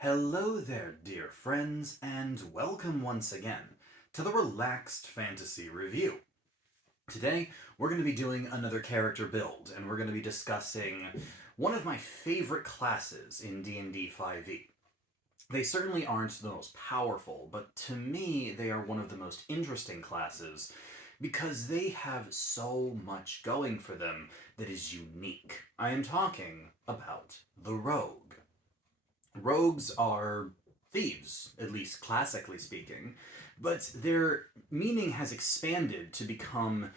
Hello there, dear friends, and welcome once again to the Relaxed Fantasy Review. Today, we're going to be doing another character build, and we're going to be discussing one of my favorite classes in D&D 5e. They certainly aren't the most powerful, but to me, they are one of the most interesting classes because they have so much going for them that is unique. I am talking about the Rogue. Rogues are thieves, at least classically speaking, but their meaning has expanded to become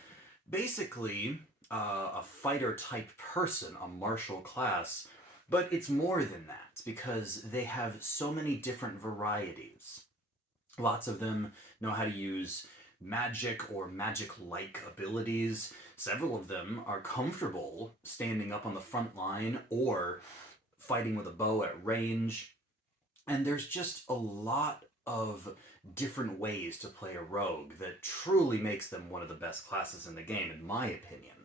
basically a fighter type person, a martial class. But it's more than that because they have so many different varieties. Lots of them know how to use magic or magic like abilities. Several of them are comfortable standing up on the front line or fighting with a bow at range. And there's just a lot of different ways to play a rogue that truly makes them one of the best classes in the game, in my opinion.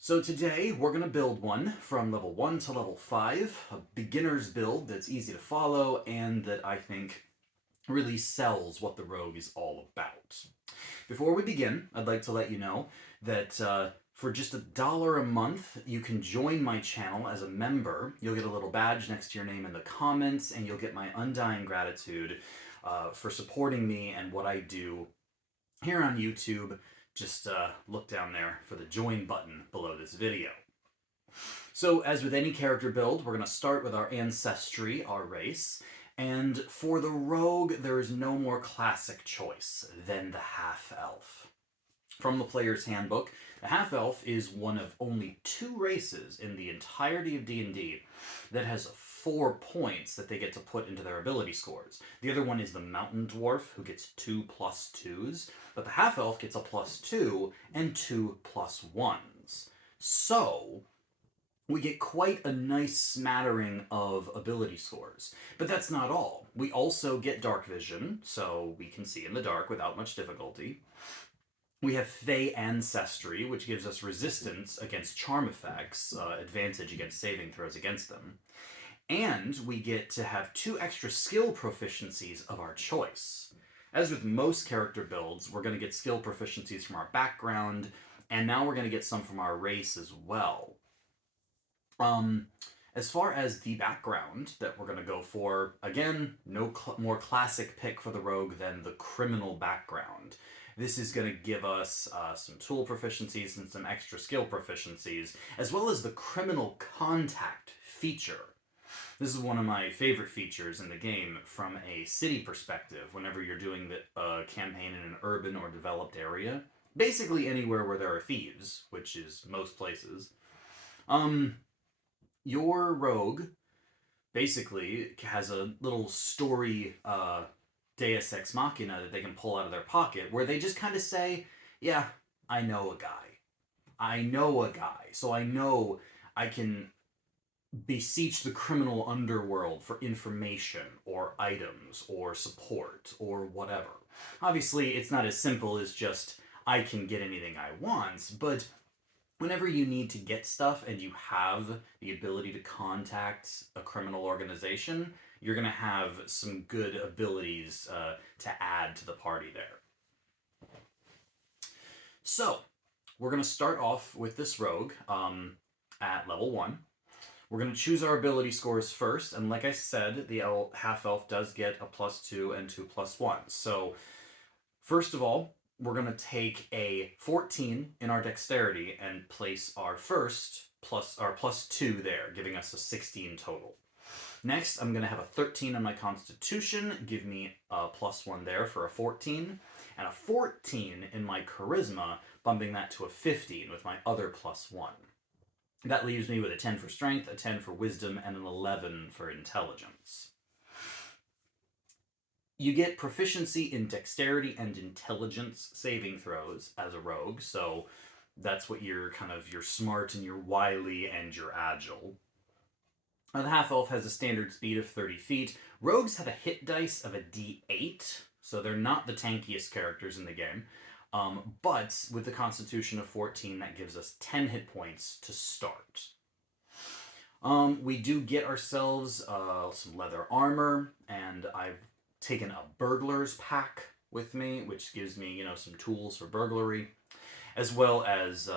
So today, we're going to build one from level 1 to level 5, a beginner's build that's easy to follow and that I think really sells what the rogue is all about. Before we begin, I'd like to let you know that for just $1 a month, you can join my channel as a member. You'll get a little badge next to your name in the comments, and you'll get my undying gratitude for supporting me and what I do here on YouTube. Just look down there for the join button below this video. So, as with any character build, we're going to start with our ancestry, our race. And for the rogue, there is no more classic choice than the half-elf. From the player's handbook, the half-elf is one of only 2 races in the entirety of D&D that has 4 points that they get to put into their ability scores. The other one is the mountain dwarf, who gets 2 plus 2s, but the half-elf gets a plus 2 and 2 plus 1s. So, we get quite a nice smattering of ability scores. But that's not all. We also get dark vision, so we can see in the dark without much difficulty. We have Fey Ancestry, which gives us resistance against charm effects, advantage against saving throws against them. And we get to have 2 extra skill proficiencies of our choice. As with most character builds, we're going to get skill proficiencies from our background, and now we're going to get some from our race as well. As far as the background that we're going to go for, again, no more classic pick for the rogue than the criminal background. This is going to give us some tool proficiencies and some extra skill proficiencies, as well as the criminal contact feature. This is one of my favorite features in the game from a city perspective, whenever you're doing the campaign in an urban or developed area. Basically anywhere where there are thieves, which is most places. Your rogue basically has a little story deus ex machina that they can pull out of their pocket where they just kind of say, yeah, I know a guy. I know a guy. So I know I can beseech the criminal underworld for information or items or support or whatever. Obviously, it's not as simple as just, I can get anything I want, but whenever you need to get stuff and you have the ability to contact a criminal organization, you're going to have some good abilities to add to the party there. So, we're going to start off with this rogue at level 1. We're going to choose our ability scores first, and like I said, the half-elf does get a plus 2 and 2 plus 1s. So, first of all, we're going to take a 14 in our dexterity and place our plus 2 there, giving us a 16 total. Next, I'm going to have a 13 on my constitution, give me a plus 1 there for a 14, and a 14 in my charisma, bumping that to a 15 with my other plus 1. That leaves me with a 10 for strength, a 10 for wisdom, and an 11 for intelligence. You get proficiency in dexterity and intelligence saving throws as a rogue, so that's what you're smart and you're wily and you're agile. The half-elf has a standard speed of 30 feet. Rogues have a hit dice of a d8, so they're not the tankiest characters in the game. But with the constitution of 14, that gives us 10 hit points to start. We do get ourselves some leather armor, and I've taken a burglar's pack with me, which gives me, some tools for burglary, as well as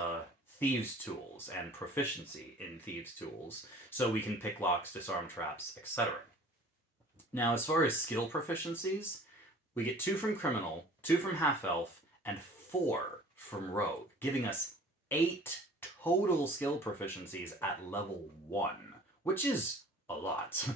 thieves' tools and proficiency in thieves' tools, so we can pick locks, disarm traps, etc. Now, as far as skill proficiencies, we get 2 from criminal, 2 from half elf, and 4 from rogue, giving us 8 total skill proficiencies at level 1, which is a lot.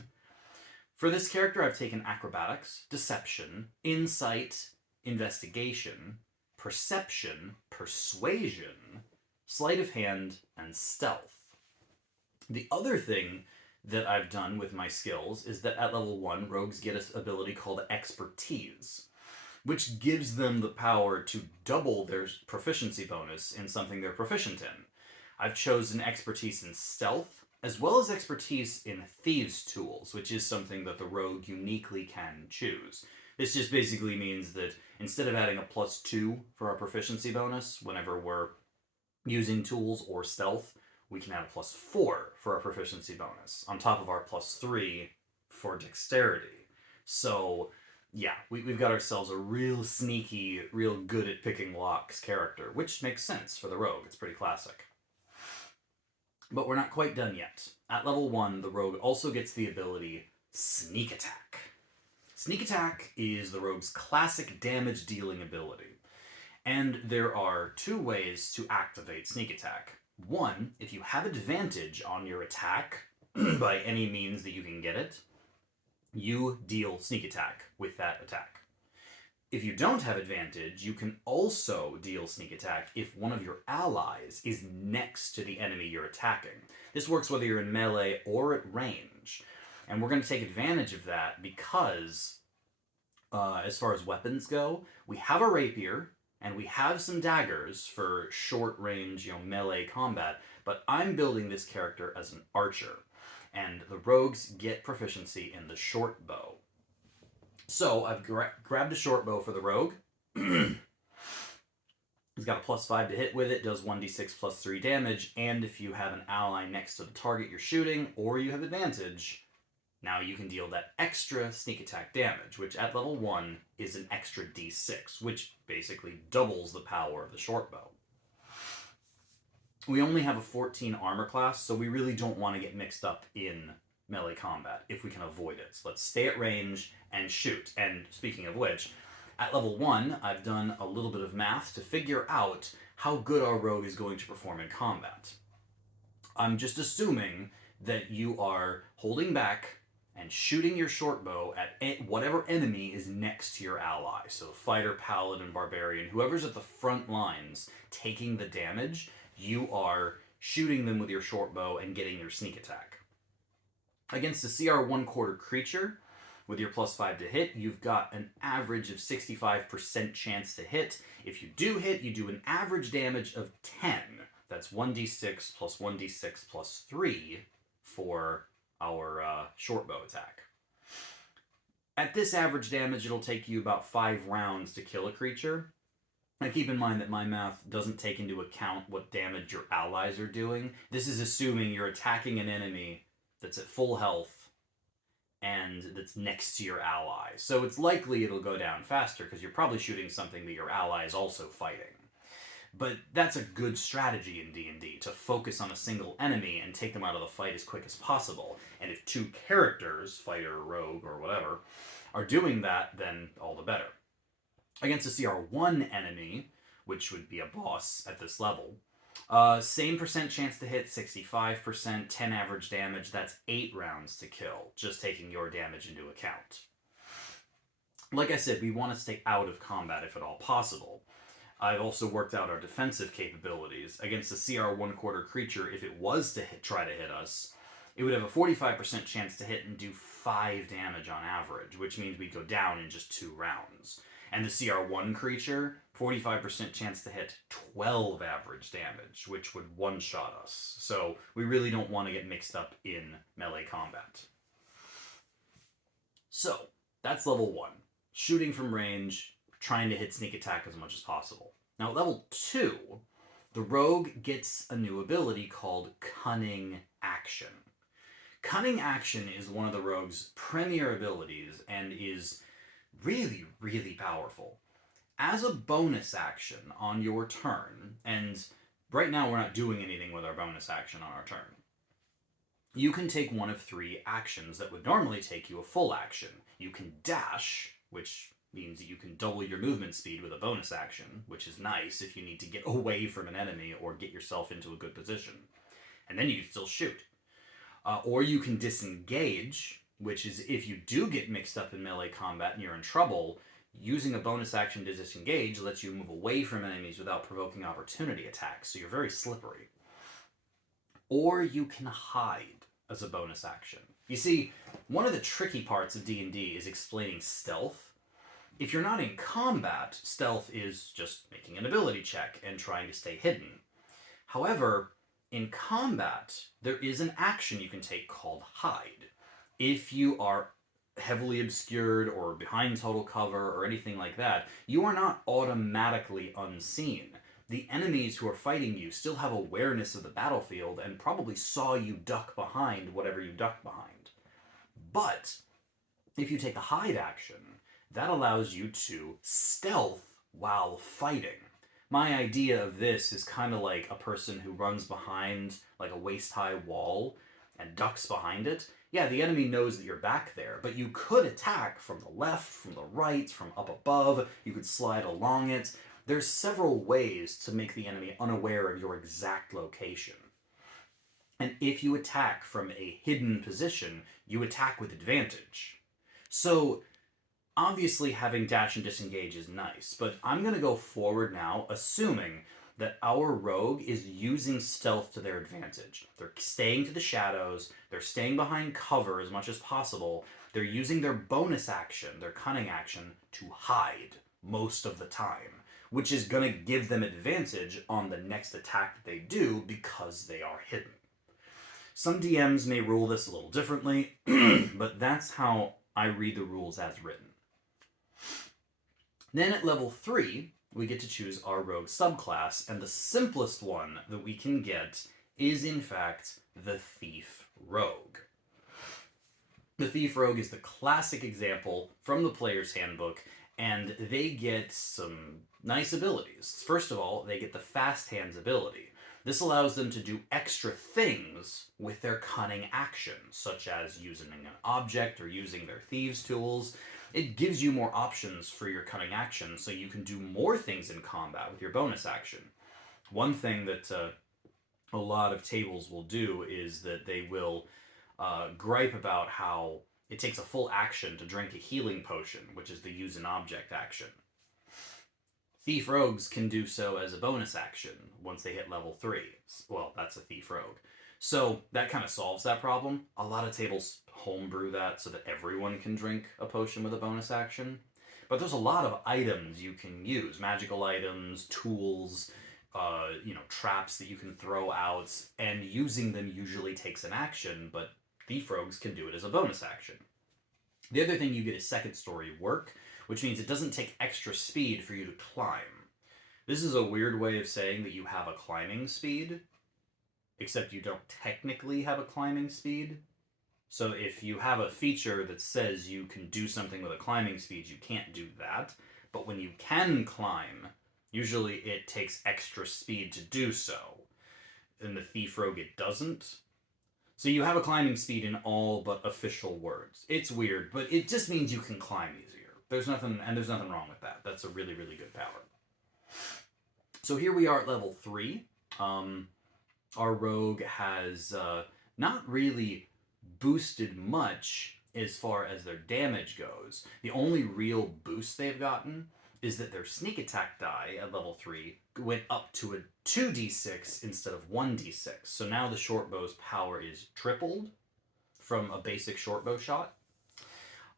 For this character, I've taken acrobatics, deception, insight, investigation, perception, persuasion, sleight of hand, and stealth. The other thing that I've done with my skills is that at level 1, rogues get an ability called expertise, which gives them the power to double their proficiency bonus in something they're proficient in. I've chosen expertise in stealth, as well as expertise in thieves' tools, which is something that the rogue uniquely can choose. This just basically means that instead of adding a +2 for our proficiency bonus whenever we're using tools or stealth, we can add a +4 for our proficiency bonus, on top of our +3 for dexterity. So, yeah, we've got ourselves a real sneaky, real good at picking locks character, which makes sense for the rogue. It's pretty classic. But we're not quite done yet. At level 1, the rogue also gets the ability Sneak Attack. Sneak Attack is the rogue's classic damage dealing ability. And there are 2 ways to activate Sneak Attack. 1, if you have advantage on your attack, by any means that you can get it, you deal Sneak Attack with that attack. If you don't have advantage, you can also deal Sneak Attack if one of your allies is next to the enemy you're attacking. This works whether you're in melee or at range. And we're going to take advantage of that because, as far as weapons go, we have a rapier, and we have some daggers for short range, melee combat, but I'm building this character as an archer, and the rogues get proficiency in the short bow. So I've grabbed a short bow for the rogue. He's got a +5 to hit with it, does 1d6 +3 damage, and if you have an ally next to the target you're shooting, or you have advantage, now you can deal that extra sneak attack damage, which at level 1 is an extra d6, which basically doubles the power of the short bow. We only have a 14 armor class, so we really don't want to get mixed up in melee combat if we can avoid it. So let's stay at range and shoot. And speaking of which, at level 1, I've done a little bit of math to figure out how good our rogue is going to perform in combat. I'm just assuming that you are holding back and shooting your short bow at whatever enemy is next to your ally. So fighter, paladin, barbarian, whoever's at the front lines taking the damage, you are shooting them with your short bow and getting your sneak attack. Against a CR 1/4 creature, with your +5 to hit, you've got an average of 65% chance to hit. If you do hit, you do an average damage of 10. That's 1d6 plus 1d6 plus 3 for our short bow attack. At this average damage, it'll take you about 5 rounds to kill a creature. Now keep in mind that my math doesn't take into account what damage your allies are doing. This is assuming you're attacking an enemy that's at full health and that's next to your ally. So it's likely it'll go down faster because you're probably shooting something that your ally is also fighting. But that's a good strategy in D&D, to focus on a single enemy and take them out of the fight as quick as possible. And if 2 characters, fighter, rogue, or whatever, are doing that, then all the better. Against a CR1 enemy, which would be a boss at this level, same percent chance to hit, 65%, 10 average damage, that's 8 rounds to kill, just taking your damage into account. Like I said, we want to stay out of combat if at all possible. I've also worked out our defensive capabilities. Against a CR 1/4 creature, if it was to try to hit us, it would have a 45% chance to hit and do 5 damage on average, which means we'd go down in just 2 rounds. And the CR1 creature, 45% chance to hit, 12 average damage, which would one-shot us. So we really don't want to get mixed up in melee combat. So, that's level 1. Shooting from range, trying to hit sneak attack as much as possible. Now, at level 2, the rogue gets a new ability called Cunning Action. Cunning Action is one of the rogue's premier abilities and is really, really powerful. As a bonus action on your turn, and right now we're not doing anything with our bonus action on our turn, you can take one of three actions that would normally take you a full action. You can dash, which means that you can double your movement speed with a bonus action, which is nice if you need to get away from an enemy or get yourself into a good position. And then you can still shoot. Or you can disengage, which is if you do get mixed up in melee combat and you're in trouble, using a bonus action to disengage lets you move away from enemies without provoking opportunity attacks, so you're very slippery. Or you can hide as a bonus action. You see, one of the tricky parts of D&D is explaining stealth. If you're not in combat, stealth is just making an ability check and trying to stay hidden. However, in combat, there is an action you can take called hide. If you are heavily obscured or behind total cover or anything like that, you are not automatically unseen. The enemies who are fighting you still have awareness of the battlefield and probably saw you duck behind whatever you ducked behind. But if you take the hide action, that allows you to stealth while fighting. My idea of this is kind of like a person who runs behind like a waist-high wall and ducks behind it. Yeah, the enemy knows that you're back there, but you could attack from the left, from the right, from up above. You could slide along it. There's several ways to make the enemy unaware of your exact location. And if you attack from a hidden position, you attack with advantage. So, obviously having dash and disengage is nice, but I'm going to go forward now assuming that our rogue is using stealth to their advantage. They're staying to the shadows, they're staying behind cover as much as possible, they're using their bonus action, their cunning action, to hide most of the time, which is going to give them advantage on the next attack that they do because they are hidden. Some DMs may rule this a little differently, but that's how I read the rules as written. Then at level 3, we get to choose our rogue subclass, and the simplest one that we can get is, in fact, the Thief Rogue. The Thief Rogue is the classic example from the player's handbook, and they get some nice abilities. First of all, they get the Fast Hands ability. This allows them to do extra things with their cunning actions, such as using an object or using their thieves' tools. It gives you more options for your cunning action, so you can do more things in combat with your bonus action. One thing that a lot of tables will do is that they will gripe about how it takes a full action to drink a healing potion, which is the use an object action. Thief Rogues can do so as a bonus action once they hit level 3. Well, that's a Thief Rogue. So that kind of solves that problem. A lot of tables homebrew that so that everyone can drink a potion with a bonus action. But there's a lot of items you can use. Magical items, tools, traps that you can throw out. And using them usually takes an action, but Thief Rogues can do it as a bonus action. The other thing you get is second story work, which means it doesn't take extra speed for you to climb. This is a weird way of saying that you have a climbing speed, except you don't technically have a climbing speed. So if you have a feature that says you can do something with a climbing speed, you can't do that. But when you can climb, usually it takes extra speed to do so. In the Thief Rogue, it doesn't. So you have a climbing speed in all but official words. It's weird, but it just means you can climb easier. There's nothing wrong with that. That's a really, really good power. So here we are at level 3. Our rogue has not really boosted much as far as their damage goes. The only real boost they've gotten is that their sneak attack die at level 3 went up to a 2d6 instead of 1d6. So now the short bow's power is tripled from a basic short bow shot.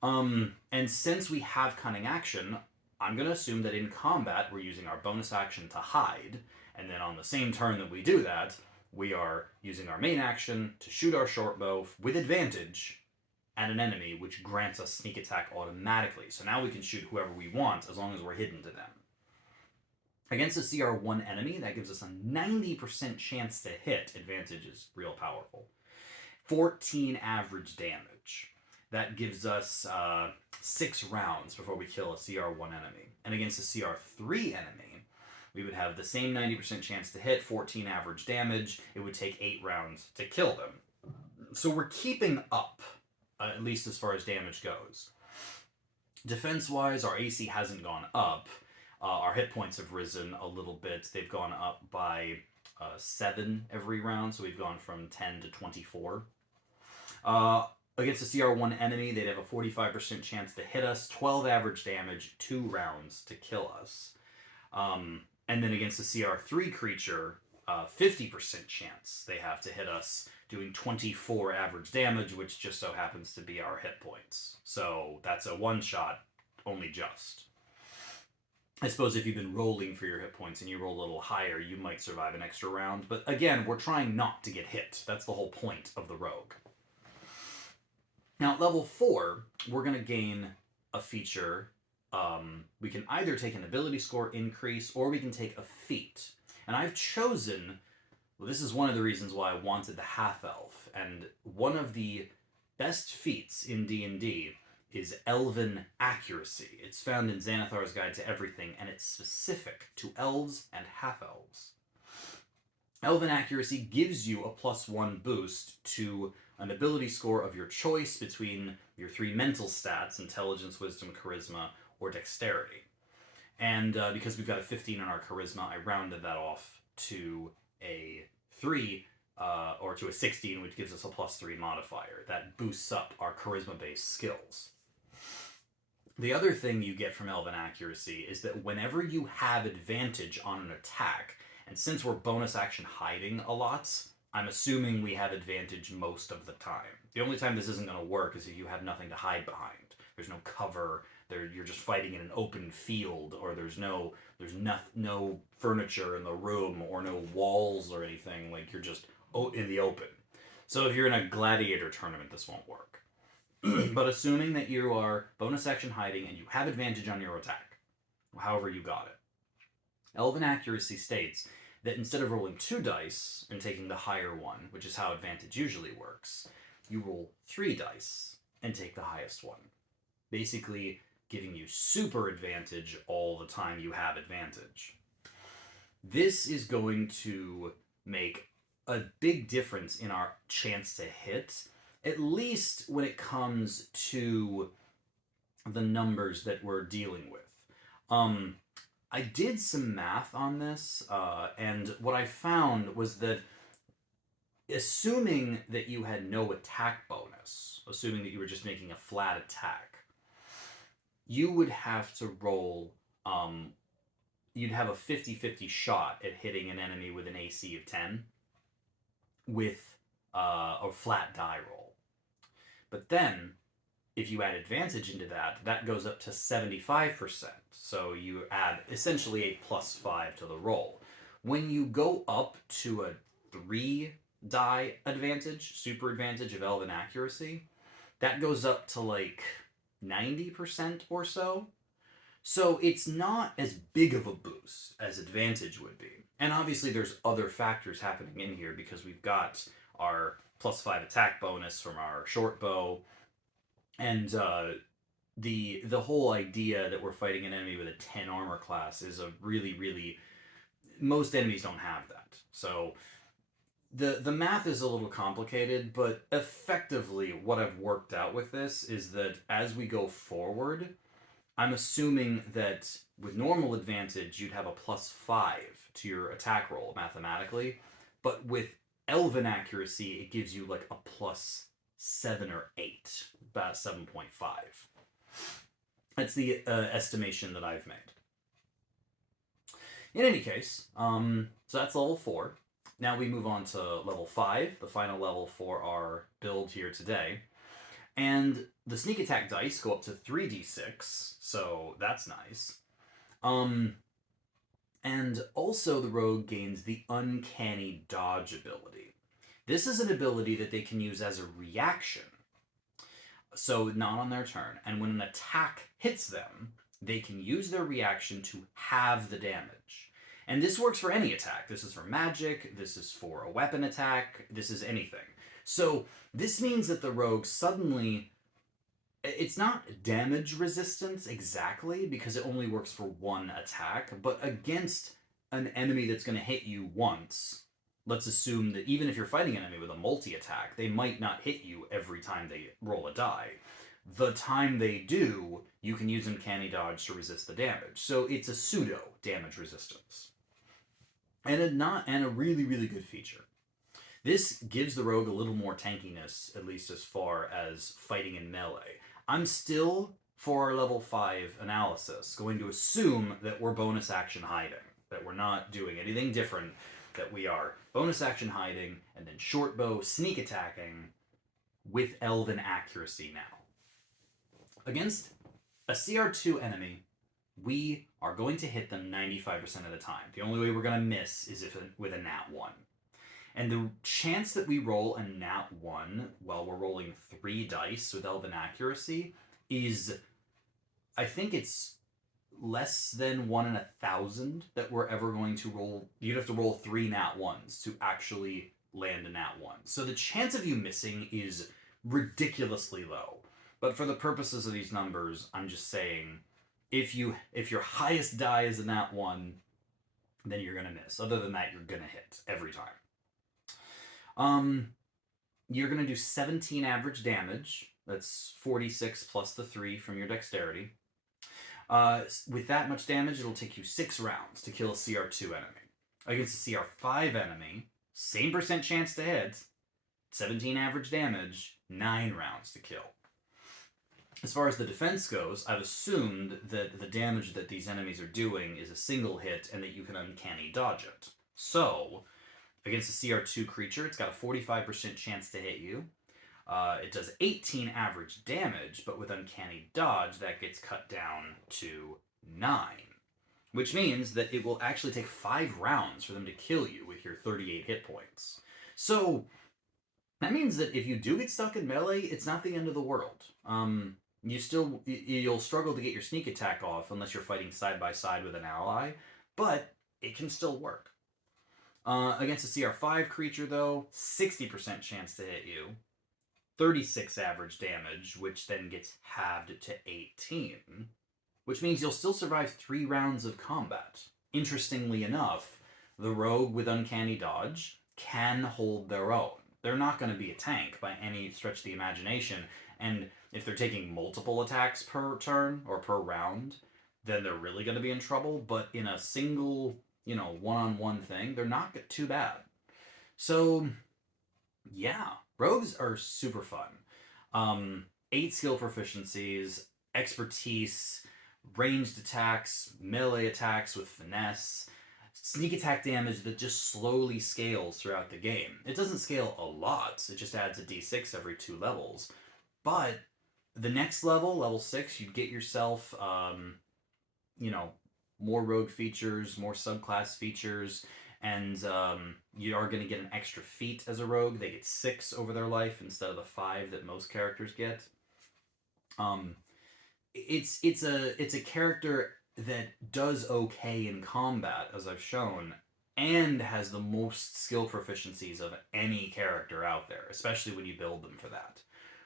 And since we have cunning action, I'm going to assume that in combat we're using our bonus action to hide, and then on the same turn that we do that, we are using our main action to shoot our short bow with advantage at an enemy, which grants us sneak attack automatically. So now we can shoot whoever we want as long as we're hidden to them. Against a CR1 enemy, that gives us a 90% chance to hit. Advantage is real powerful. 14 average damage. That gives us 6 rounds before we kill a CR1 enemy. And against a CR3 enemy, we would have the same 90% chance to hit, 14 average damage. It would take 8 rounds to kill them. So we're keeping up, at least as far as damage goes. Defense-wise, our AC hasn't gone up. Our hit points have risen a little bit. They've gone up by 7 every round, so we've gone from 10 to 24. Against a CR1 enemy, they'd have a 45% chance to hit us, 12 average damage, 2 rounds to kill us. And then against a CR3 creature, 50% chance they have to hit us, doing 24 average damage, which just so happens to be our hit points. So that's a one-shot, only just. I suppose if you've been rolling for your hit points and you roll a little higher, you might survive an extra round. But again, we're trying not to get hit. That's the whole point of the rogue. Now, at level 4, we're going to gain a feature. We can either take an ability score increase, or we can take a feat. And I've chosen, well, this is one of the reasons why I wanted the half-elf, and one of the best feats in D&D is Elven Accuracy. It's found in Xanathar's Guide to Everything, and it's specific to elves and half-elves. Elven Accuracy gives you a +1 boost to an ability score of your choice between your 3 mental stats, Intelligence, Wisdom, Charisma, or Dexterity. And because we've got a 15 on our Charisma, I rounded that off to a 3, or to a 16, which gives us a +3 modifier. That boosts up our Charisma-based skills. The other thing you get from Elven Accuracy is that whenever you have advantage on an attack, and since we're bonus action hiding a lot, I'm assuming we have advantage most of the time. The only time this isn't going to work is if you have nothing to hide behind. There's no cover. You're just fighting in an open field, or there's no furniture in the room, or no walls or anything. Like, you're just in the open. So if you're in a gladiator tournament, this won't work. But assuming that you are bonus action hiding and you have advantage on your attack, however you got it, Elven Accuracy states that instead of rolling 2 dice and taking the higher one, which is how advantage usually works, you roll 3 dice and take the highest one. Basically giving you super advantage all the time you have advantage. This is going to make a big difference in our chance to hit, at least when it comes to the numbers that we're dealing with. I did some math on this, and what I found was that assuming that you had no attack bonus, assuming that you were just making a flat attack, you would have to roll, you'd have a 50-50 shot at hitting an enemy with an AC of 10 with a flat die roll. But then, if you add advantage into that, that goes up to 75%. So you add essentially a +5 to the roll. When you go up to a 3 die advantage, super advantage of Elven Accuracy, that goes up to like 90% or so. So it's not as big of a boost as advantage would be. And obviously there's other factors happening in here because we've got our +5 attack bonus from our short bow, and the whole idea that we're fighting an enemy with a 10 armor class is a really, most enemies don't have that. So the math is a little complicated, but effectively what I've worked out with this is that as we go forward, I'm assuming that with normal advantage, you'd have a +5 to your attack roll mathematically, but with Elven Accuracy, it gives you like a +7 or 8, about 7.5. That's the estimation that I've made. In any case, so that's level 4. Now we move on to level 5, the final level for our build here today. And the sneak attack dice go up to 3d6, so that's nice. And also the rogue gains the Uncanny Dodge ability. This is an ability that they can use as a reaction, so not on their turn. And when an attack hits them, they can use their reaction to halve the damage. And this works for any attack. This is for magic, this is for a weapon attack, this is anything. So this means that the rogue suddenly, it's not damage resistance exactly, because it only works for one attack, but against an enemy that's going to hit you once, let's assume that even if you're fighting an enemy with a multi-attack, they might not hit you every time they roll a die. The time they do, you can use Uncanny Dodge to resist the damage. So it's a pseudo damage resistance. And a really, really good feature. This gives the rogue a little more tankiness, at least as far as fighting in melee. I'm still, for our level 5 analysis, going to assume that we're bonus action hiding, that we're not doing anything different, that we are bonus action hiding, and then short bow sneak attacking with elven accuracy now. Against a CR2 enemy, we are going to hit them 95% of the time. The only way we're going to miss is if with a nat 1. And the chance that we roll a nat 1 while we're rolling 3 dice with elven accuracy is, I think it's less than 1 in 1,000 that we're ever going to roll. You'd have to roll 3 nat 1s to actually land a nat 1. So the chance of you missing is ridiculously low. But for the purposes of these numbers, I'm just saying, if your highest die is a nat 1, then you're going to miss. Other than that, you're going to hit every time. You're going to do 17 average damage. That's 46 plus the 3 from your dexterity. With that much damage, it'll take you 6 rounds to kill a CR2 enemy. Against a CR5 enemy, same percent chance to hit, 17 average damage, 9 rounds to kill. As far as the defense goes, I've assumed that the damage that these enemies are doing is a single hit and that you can uncanny dodge it. So, against a CR2 creature, it's got a 45% chance to hit you. It does 18 average damage, but with uncanny dodge, that gets cut down to 9. Which means that it will actually take 5 rounds for them to kill you with your 38 hit points. So, that means that if you do get stuck in melee, it's not the end of the world. You'll struggle to get your sneak attack off unless you're fighting side by side with an ally, but it can still work. Against a CR5 creature, though, 60% chance to hit you, 36 average damage, which then gets halved to 18, which means you'll still survive 3 rounds of combat. Interestingly enough, the rogue with uncanny dodge can hold their own. They're not going to be a tank by any stretch of the imagination, and if they're taking multiple attacks per turn or per round, then they're really going to be in trouble, but in a single, one-on-one thing, they're not too bad. So, yeah, rogues are super fun. 8 skill proficiencies, expertise, ranged attacks, melee attacks with finesse, sneak attack damage that just slowly scales throughout the game. It doesn't scale a lot, it just adds a d6 every 2 levels. But the next level, level 6, you get yourself, more rogue features, more subclass features, and you are going to get an extra feat as a rogue. They get 6 over their life instead of the 5 that most characters get. It's a character that does okay in combat, as I've shown, and has the most skill proficiencies of any character out there, especially when you build them for that.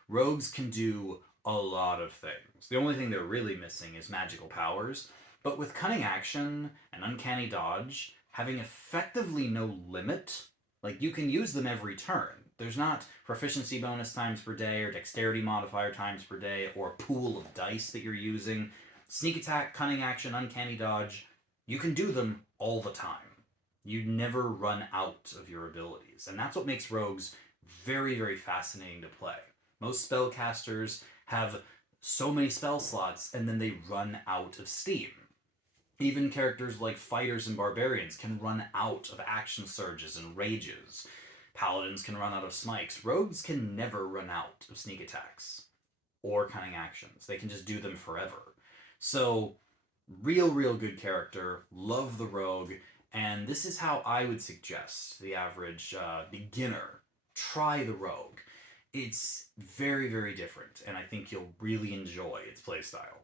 Rogues can do a lot of things. The only thing they're really missing is magical powers, but with cunning action and uncanny dodge, having effectively no limit, you can use them every turn. There's not proficiency bonus times per day or dexterity modifier times per day or a pool of dice that you're using. Sneak attack, cunning action, uncanny dodge, you can do them all the time. You never run out of your abilities, and that's what makes rogues very, very fascinating to play. Most spellcasters have so many spell slots, and then they run out of steam. Even characters like fighters and barbarians can run out of action surges and rages. Paladins can run out of smites. Rogues can never run out of sneak attacks or cunning actions. They can just do them forever. So, real good character. Love the rogue. And this is how I would suggest the average beginner try the rogue. It's very, very different, and I think you'll really enjoy its playstyle.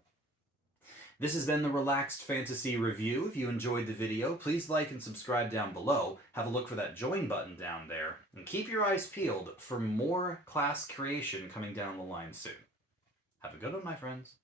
This has been the Relaxed Fantasy Review. If you enjoyed the video, please like and subscribe down below. Have a look for that join button down there. And keep your eyes peeled for more class creation coming down the line soon. Have a good one, my friends.